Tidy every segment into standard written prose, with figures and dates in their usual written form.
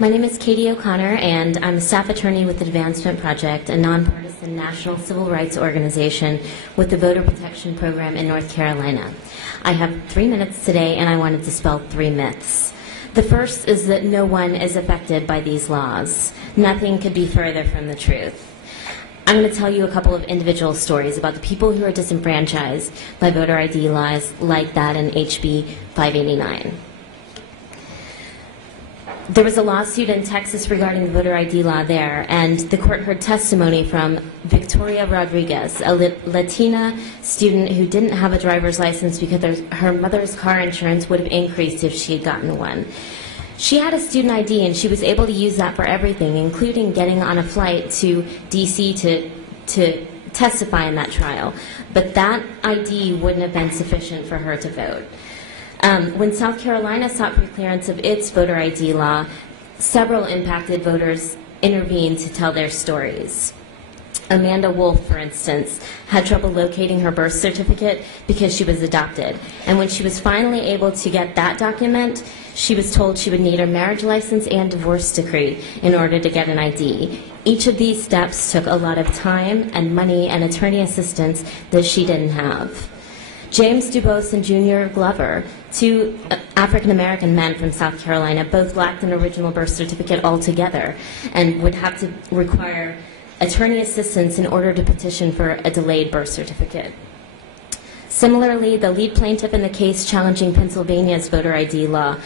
My name is Katie O'Connor, and I'm a staff attorney with the Advancement Project, a nonpartisan national civil rights organization with the Voter Protection Program in North Carolina. I have 3 minutes today, and I want to dispel 3 myths. The first is that no one is affected by these laws. Nothing could be further from the truth. I'm going to tell you a couple of individual stories about the people who are disenfranchised by voter ID laws like that in HB 589. There was a lawsuit in Texas regarding the voter ID law there, and the court heard testimony from Victoria Rodriguez, a Latina student who didn't have a driver's license because her mother's car insurance would have increased if she had gotten one. She had a student ID, and she was able to use that for everything, including getting on a flight to D.C. to testify in that trial. But that ID wouldn't have been sufficient for her to vote. When South Carolina sought preclearance of its voter ID law, several impacted voters intervened to tell their stories. Amanda Wolf, for instance, had trouble locating her birth certificate because she was adopted. And when she was finally able to get that document, she was told she would need a marriage license and divorce decree in order to get an ID. Each of these steps took a lot of time and money and attorney assistance that she didn't have. James DuBose and Junior Glover, two African-American men from South Carolina, both lacked an original birth certificate altogether and would have to require attorney assistance in order to petition for a delayed birth certificate. Similarly, the lead plaintiff in the case challenging Pennsylvania's voter ID law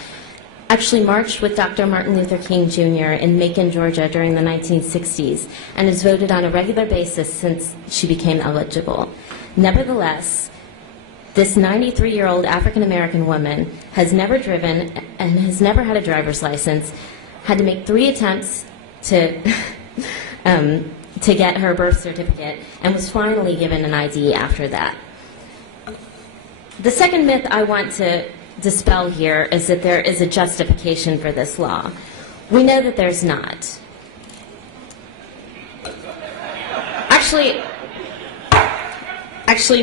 actually marched with Dr. Martin Luther King Jr. in Macon, Georgia during the 1960s and has voted on a regular basis since she became eligible. Nevertheless, this 93-year-old African-American woman has never driven and has never had a driver's license, had to make 3 attempts to get her birth certificate, and was finally given an ID after that. The second myth I want to dispel here is that there is a justification for this law. We know that there's not. Actually,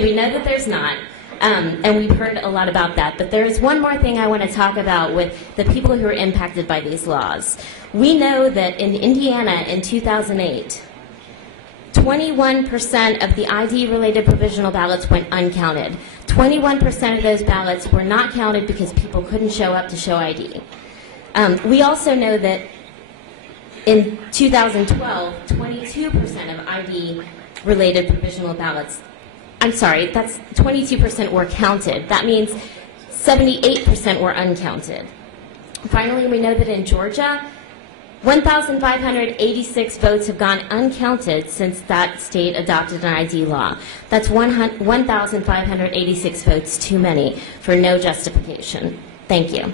we know that there's not. And we've heard a lot about that. But there is one more thing I want to talk about with the people who are impacted by these laws. We know that in Indiana in 2008, 21% of the ID-related provisional ballots went uncounted. 21% of those ballots were not counted because people couldn't show up to show ID. We also know that in 2012, 22% of ID-related provisional ballots, I'm sorry, that's 22% were counted. That means 78% were uncounted. Finally, we know that in Georgia, 1,586 votes have gone uncounted since that state adopted an ID law. That's 1,586 votes too many for no justification. Thank you.